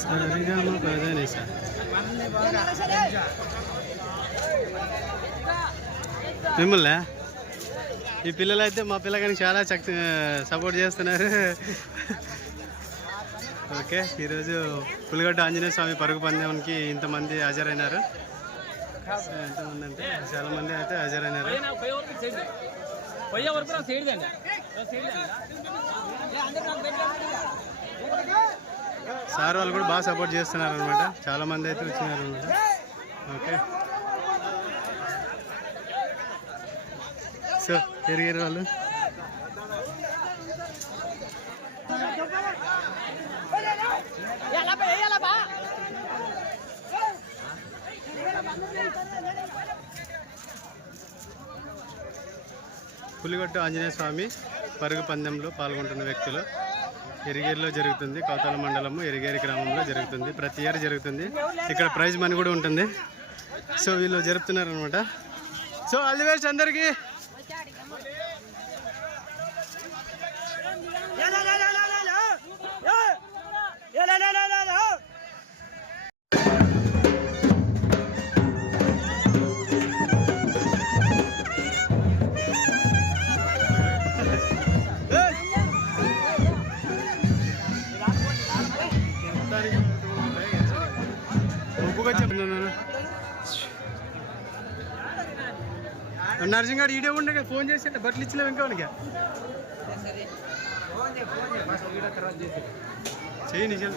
సరిగమ పదని సార్ మిమ్మల్ని ఈ పిల్లలు అయితే మా పిల్లగానికి చాలా సపోర్ట్ చేస్తున్నారు. ఓకే, ఈరోజు పులిగడ్డ ఆంజనేయ స్వామి పరుగు పందెంకి ఇంతమంది హాజరైనారు. ఎంతమంది అంటే చాలా మంది అయితే హాజరైనారు. సార్ వాళ్ళు కూడా బాగా సపోర్ట్ చేస్తున్నారు అనమాట. చాలా మంది అయితే వచ్చినారు అనమాట. ఓకే, సో తిరిగారు వాళ్ళు. పులిగొట్టు ఆంజనేయ స్వామి పరుగు పందెంలో పాల్గొంటున్న వ్యక్తులు ఎరిగేరిలో జరుగుతుంది. కౌతాల మండలము ఎరిగేరి గ్రామంలో జరుగుతుంది. ప్రతి ఇయర్ జరుగుతుంది. ఇక్కడ ప్రైజ్ మనీ కూడా ఉంటుంది. సో వీళ్ళు జరుపుతున్నారు అనమాట. సో ఆల్ ది బెస్ట్ అందరికీ. నర్సింగ్ గారు ఈడే ఉండే ఫోన్ చేసి బట్టలు ఇచ్చినా ఇంకోనికి చెయ్యి నిజం.